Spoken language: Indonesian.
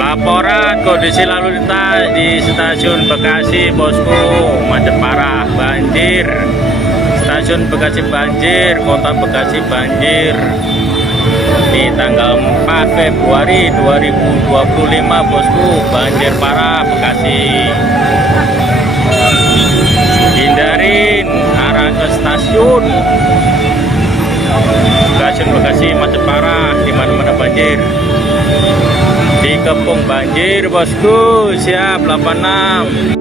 Laporan kondisi lalu lintas di stasiun Bekasi, bosku, macet parah, banjir. Stasiun Bekasi banjir, kota Bekasi banjir. Di tanggal 4 Februari 2025, bosku, banjir parah Bekasi. Hindarin arah ke stasiun Bekasi macet parah, di mana-mana banjir. Dikepung banjir, bosku, siap 86.